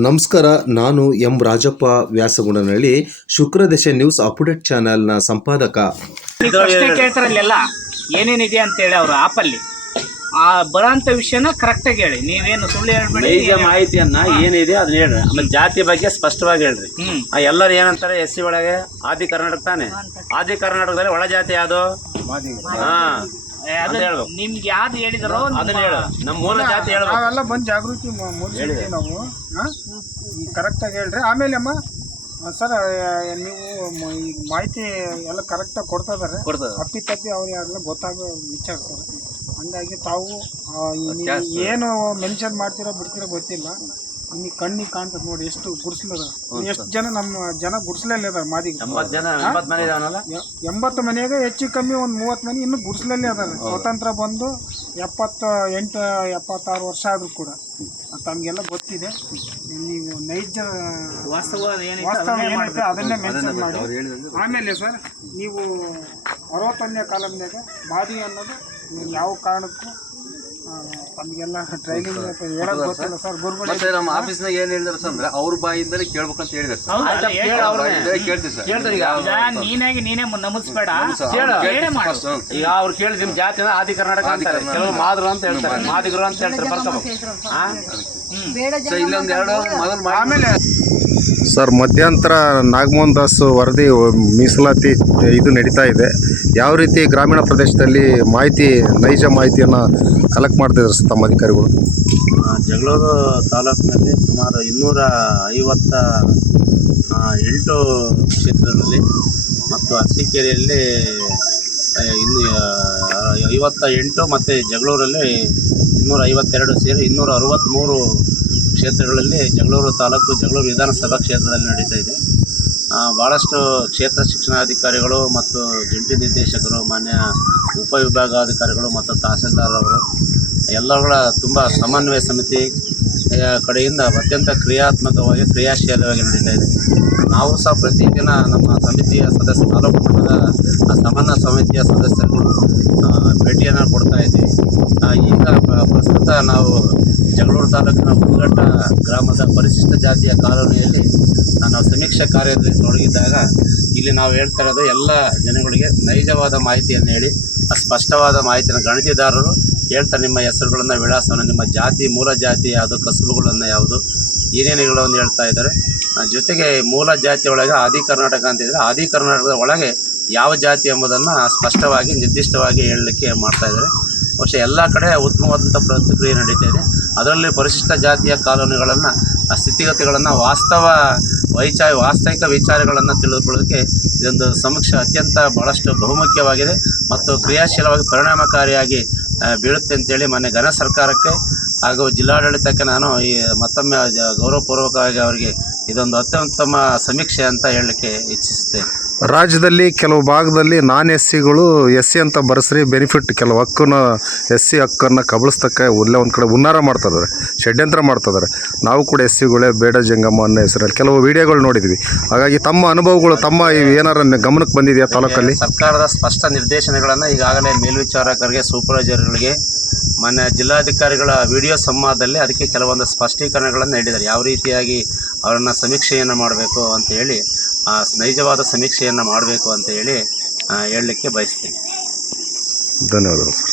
ನಮಸ್ಕಾರ ನಾನು M Rajappa Vyasagunanahalli Shukradashe news update ಚಾನೆಲ್ನ ಸಂಪಾದಕ. ಕೇಳ್ತಾರಲ್ಲೆಲ್ಲ ಏನೇನಿದೆ ಅಂತೇಳಿ ಅವರು ಆಪಲ್ಲಿ. ಆ ಬರೋಂಥ ವಿಷಯನ ಕರೆಕ್ಟಾಗಿ ಹೇಳಿ ನೀವೇನು ಸುಳ್ಳು ಹೇಳ್ಬೇಡಿ ಈಗ ಮಾಹಿತಿಯನ್ನ ಏನಿದೆ ಅದನ್ನ ಹೇಳ್ರಿ. ಆಮೇಲೆ ಜಾತಿ ಬಗ್ಗೆ ಸ್ಪಷ್ಟವಾಗಿ ಹೇಳ್ರಿ. ಹ್ಮ್. ಆ ಎಲ್ಲರೂ ಏನಂತಾರೆ ಎಸ್ ಸಿ ಒಳಗೆ ಆದಿ ಕರ್ನಾಟಕ ತಾನೆ. ಆದಿ ಕರ್ನಾಟಕದಲ್ಲಿ ಒಳ ಜಾತಿ ಯಾವುದು? ಹಾ. ನಿಮ್ಗೆ ಯಾವ್ದು ಹೇಳಿದಾರೋ ಅದನ್ನ ಹೇಳು. ನಮ್ಮ ಮೂಲ ಜಾತಿ ಹೇಳ್ಬೇಕು ನಾವೆಲ್ಲ ಬಂದು ಜಾಗೃತಿ ಮೂಡಿಸಿದ್ವಿ ನಾವು. ಕರೆಕ್ಟಾಗಿ ಹೇಳ್ರಿ. ಆಮೇಲೆ ಅಮ್ಮ ಸರ್ ನೀವು ಈ ಮಾಹಿತಿ ಎಲ್ಲ ಕರೆಕ್ಟಾಗಿ ಕೊಡ್ತಾ ಇದಾರೆ. ಕೊಡ್ತದೆ ಅಪ್ಪಿ ತಪ್ಪಿ ಅವ್ರಿಗೆಲ್ಲ ಗೊತ್ತಾಗೋ ವಿಚಾರ ಸರ್ ಹಂಗಾಗಿ ತಾವು ಏನು ಮೆನ್ಷನ್ ಮಾಡ್ತೀರೋ ಬಿಡ್ತೀರೋ ಗೊತ್ತಿಲ್ಲ. ನಿಮಗೆ ಕಣ್ಣಿಗೆ ಕಾಣ್ತದೆ ನೋಡಿ ಎಷ್ಟು ಗುಡ್ಸ್ಲದ. ಎಷ್ಟು ಜನ ನಮ್ಮ ಜನ ಗುಡ್ಸ್ಲಲ್ಲಿ ಅದಾರ ಮಾದಿಗೆ. ಎಂಬತ್ತು ಜನ ಎಂಬತ್ತು ಮನೆ ಇದಾವನಲ್ಲ? ಎ- ಎಂಬತ್ತು ಮನೆಯಾಗ ಹೆಚ್ಚು ಕಮ್ಮಿ ಒಂದು ಮೂವತ್ತು ಮನೆ ಇನ್ನೂ ಗುಡ್ಸ್ಲಲ್ಲಿ ಅದಾರ ಸ್ವತಂತ್ರ ಬಂದು ಎಪ್ಪತ್ತ ಎಂಟು ಎಪ್ಪತ್ತಾರು ವರ್ಷ ಆದರೂ ಕೂಡ. ತಮಗೆಲ್ಲ ಗೊತ್ತಿದೆ. ನೀವು ನೈಜ ವಾಸ್ತವ ಏನಿದೆ ವಾಸ್ತವ ಅದನ್ನೇ ಏನೈತೆ ಮಾಡ್ಬೇಕು. ಅದನ್ನೇ ಮೆನ್ಷನ್ ಮಾಡಿ. ಆಮೇಲೆ ಸರ್ ನೀವು ಅರವತ್ತೊಂದನೇ ಕಾಲಮ್ನಾಗ ಮಾದಿ ಅನ್ನೋದು ನೀವು ಯಾವ ಕಾರಣಕ್ಕೂ ಆ, ತಮಗೆಲ್ಲ ಟ್ರೈನಿಂಗ್ ಹೇಳೋದು ಗೊತ್ತಿಲ್ಲ ಸರ್. ಗುರುಗಳು ಮತ್ತೆ ನಮ್ಮ ಆಫೀಸ್ನಾಗ ಏನ್ ಹೇಳಿದರು ಸರ್ ಅಂದ್ರೆ ಅವ್ರ ಬಾಯಿಂದಲೇ ಕೇಳ್ಬೇಕಂತ ಹೇಳಿದ್ರು ಸರ್. ಹೌದು, ಕೇಳು ಹೇಳ್ತಾರೆ. ಅವ್ರನ್ನೇ. ಬಾಯಿಂದಲೇ ಕೇಳ್ತೀವಿ ಸರ್. ಕೇಳ್ತಾರೆ ಈಗ. ಈಗ ನೀನಾಗಿ ನೀನೇ ಮು- ನಮೂದಿಸ್ಬೇಡ. ಕೇಳು. ಹೇಳೇ ಮಾಡು. First, ಈಗ ಅವ್ರು ಕೇಳಿ ನಿಮ್ ಜಾತಿ ಅಂದ್ರೆ ಆದಿ ಕರ್ನಾಟಕ ಅಂತಾರೆ. ಕೆಲವರು ಮಾದ್ರು ಅಂತ ಹೇಳ್ತಾರೆ ಮಾದಿಗರು ಅಂತ ಹೇಳ್ತಾರೆ ಬರ್ಕೋಬೇಕು ಸರ್ ಇಲ್ಲೊಂದ್ ಎರಡು ಮೊದಲು ಆಮೇಲೆ ಸರ್ ಮಧ್ಯಂತರ ನಾಗಮೋಹನ್ ದಾಸ್ ವರದಿ ಮೀಸಲಾತಿ ಇದು ನಡೀತಾ ಇದೆ. ಯಾವ ರೀತಿ ಗ್ರಾಮೀಣ ಪ್ರದೇಶದಲ್ಲಿ ಮಾಹಿತಿ ನೈಜ ಮಾಹಿತಿಯನ್ನು ಕಲೆಕ್ಟ್ ಮಾಡ್ತಿದ್ದಾರೆ ಸರ್ ತಮ್ಮ ಅಧಿಕಾರಿಗಳು? ಜಗಳೂರು ತಾಲೂಕಿನಲ್ಲಿ ಸುಮಾರು ಇನ್ನೂರ ಐವತ್ತ ಎಂಟು ಕ್ಷೇತ್ರದಲ್ಲಿ ಮತ್ತು ಅರಸೀಕೆರೆಯಲ್ಲಿ ಇನ್ನು ಐವತ್ತ ಎಂಟು ಮತ್ತು ಜಗಳೂರಲ್ಲಿ ಇನ್ನೂರ ಐವತ್ತೆರಡು ಸೇರಿ ಇನ್ನೂರ ಅರವತ್ತ್ಮೂರು ಕ್ಷೇತ್ರಗಳಲ್ಲಿ ಜಗಳೂರು ತಾಲೂಕು ಜಗಳೂರು ವಿಧಾನಸಭಾ ಕ್ಷೇತ್ರದಲ್ಲಿ ನಡೀತಾ ಇದೆ. ಭಾಳಷ್ಟು ಕ್ಷೇತ್ರ ಶಿಕ್ಷಣಾಧಿಕಾರಿಗಳು ಮತ್ತು ಜಂಟಿ ನಿರ್ದೇಶಕರು, ಮಾನ್ಯ ಉಪವಿಭಾಗಾಧಿಕಾರಿಗಳು ಮತ್ತು ತಹಸೀಲ್ದಾರ್ ಅವರು ಎಲ್ಲಗಳ ತುಂಬ ಸಮನ್ವಯ ಸಮಿತಿ ಕಡೆಯಿಂದ ಅತ್ಯಂತ ಕ್ರಿಯಾತ್ಮಕವಾಗಿ, ಕ್ರಿಯಾಶೀಲವಾಗಿ ನಡೀತಾ ಇದೆ. ನಾವು ಸಹ ಪ್ರತಿದಿನ ನಮ್ಮ ಸಮಿತಿಯ ಸದಸ್ಯ, ತಾಲೂಕು ಮಟ್ಟದ ಸಮನ್ವಯ ಸಮಿತಿಯ ಸದಸ್ಯರುಗಳು ಭೇಟಿಯನ್ನು ಕೊಡ್ತಾ ಇದ್ದೀವಿ. ಈಗ ಪ್ರಸ್ತುತ ನಾವು ಜಗಳೂರು ತಾಲೂಕಿನ ಮುರುಘಟ್ಟ ಗ್ರಾಮದ ಪರಿಶಿಷ್ಟ ಜಾತಿಯ ಕಾಲೋನಿಯಲ್ಲಿ ನಾವು ಸಮೀಕ್ಷಾ ಕಾರ್ಯದಲ್ಲಿ ತೊಡಗಿದ್ದಾಗ ಇಲ್ಲಿ ನಾವು ಹೇಳ್ತಾ ಇರೋದು ಎಲ್ಲ ಜನಗಳಿಗೆ ನೈಜವಾದ ಮಾಹಿತಿಯನ್ನು ಹೇಳಿ ಸ್ಪಷ್ಟವಾದ ಮಾಹಿತಿಯನ್ನು ಗಣತಿದಾರರು ಹೇಳ್ತಾರೆ ನಿಮ್ಮ ಹೆಸರುಗಳನ್ನು, ವಿಳಾಸವನ್ನು, ನಿಮ್ಮ ಜಾತಿ, ಮೂಲ ಜಾತಿ ಯಾವುದು ಕಸುಬುಗಳನ್ನು ಯಾವುದು ಅಂತ ಹೇಳ್ತಾ ಇದ್ದಾರೆ. ಜೊತೆಗೆ ಮೂಲ ಜಾತಿ ಒಳಗೆ ಆದಿ ಕರ್ನಾಟಕ ಅಂತಿದ್ರೆ ಆದಿ ಕರ್ನಾಟಕದ ಒಳಗೆ ಯಾವ ಜಾತಿ ಎಂಬುದನ್ನು ಸ್ಪಷ್ಟವಾಗಿ, ನಿರ್ದಿಷ್ಟವಾಗಿ ಹೇಳಲಿಕ್ಕೆ ಮಾಡ್ತಾ ಇದ್ದಾರೆ. ಬಹುಶಃ ಎಲ್ಲ ಕಡೆ ಉತ್ತಮವಾದಂಥ ಪ್ರತಿಕ್ರಿಯೆ ನಡೀತಾ ಇದೆ. ಅದರಲ್ಲಿ ಪರಿಶಿಷ್ಟ ಜಾತಿಯ ಕಾನೂನುಗಳನ್ನು ಆ ಸ್ಥಿತಿಗತಿಗಳನ್ನು, ವಾಸ್ತವ ವೈಚಾ, ವಾಸ್ತವಿಕ ವಿಚಾರಗಳನ್ನು ತಿಳಿದುಕೊಳ್ಳೋದಕ್ಕೆ ಇದೊಂದು ಸಮೀಕ್ಷೆ ಅತ್ಯಂತ ಭಾಳಷ್ಟು ಬಹುಮುಖ್ಯವಾಗಿದೆ ಮತ್ತು ಕ್ರಿಯಾಶೀಲವಾಗಿ, ಪರಿಣಾಮಕಾರಿಯಾಗಿ ಬೀಳುತ್ತೆ ಅಂತೇಳಿ ಮೊನ್ನೆ ಘನ ಸರ್ಕಾರಕ್ಕೆ ಹಾಗೂ ಜಿಲ್ಲಾಡಳಿತಕ್ಕೆ ನಾನು ಈ ಮತ್ತೊಮ್ಮೆ ಗೌರವಪೂರ್ವಕವಾಗಿ ಅವರಿಗೆ ಇದೊಂದು ಅತ್ಯುತ್ತಮ ಸಮೀಕ್ಷೆ ಅಂತ ಹೇಳಲಿಕ್ಕೆ ಇಚ್ಛಿಸುತ್ತೇನೆ. ರಾಜ್ಯದಲ್ಲಿ ಕೆಲವು ಭಾಗದಲ್ಲಿ ನಾನ್ ಎಸ್ ಸಿಗಳು ಎಸ್ ಸಿ ಅಂತ ಬರೆಸ್ರಿ ಬೆನಿಫಿಟ್ ಕೆಲವು ಹಕ್ಕನ್ನು ಎಸ್ ಸಿ ಹಕ್ಕನ್ನು ಕಬಳಿಸ್ತಕ್ಕ ಒಳ್ಳೆ ಒಂದು ಕಡೆ ಉನ್ನಾರ ಮಾಡ್ತಿದ್ದಾರೆ ಷಡ್ಯಂತ್ರ ಮಾಡ್ತಿದ್ದಾರೆ ನಾವು ಕೂಡ ಎಸ್ ಸಿಗಳೇ ಬೇಡ ಜಂಗಮ್ಮ ಅನ್ನೋ ಹೆಸರಲ್ಲಿ ಕೆಲವು ವಿಡಿಯೋಗಳು ನೋಡಿದ್ವಿ. ಹಾಗಾಗಿ ತಮ್ಮ ಅನುಭವಗಳು ತಮ್ಮ ಏನಾರ ಗಮನಕ್ಕೆ ಬಂದಿದೆಯಾ ತಾಲೂಕಲ್ಲಿ? ಸರ್ಕಾರದ ಸ್ಪಷ್ಟ ನಿರ್ದೇಶನಗಳನ್ನು ಈಗಾಗಲೇ ಮೇಲ್ವಿಚಾರಕರಿಗೆ ಸೂಪರ್ವೈಸರ್ಗಳಿಗೆ ಮಾನ್ಯ ಜಿಲ್ಲಾಧಿಕಾರಿಗಳ ವಿಡಿಯೋ ಸಂವಾದದಲ್ಲಿ ಅದಕ್ಕೆ ಕೆಲವೊಂದು ಸ್ಪಷ್ಟೀಕರಣಗಳನ್ನು ನೀಡಿದ್ದಾರೆ. ಯಾವ ರೀತಿಯಾಗಿ ಅವರನ್ನು ಸಮೀಕ್ಷೆಯನ್ನು ಮಾಡಬೇಕು ಅಂತ ಹೇಳಿ ನೈಜವಾದ ಸಮೀಕ್ಷೆಯನ್ನು ಮಾಡಬೇಕು ಅಂತ ಹೇಳಿ ಆ, ಹೇಳಲಿಕ್ಕೆ ಬಯಸ್ತೀನಿ. ಧನ್ಯವಾದಗಳು ಸರ್.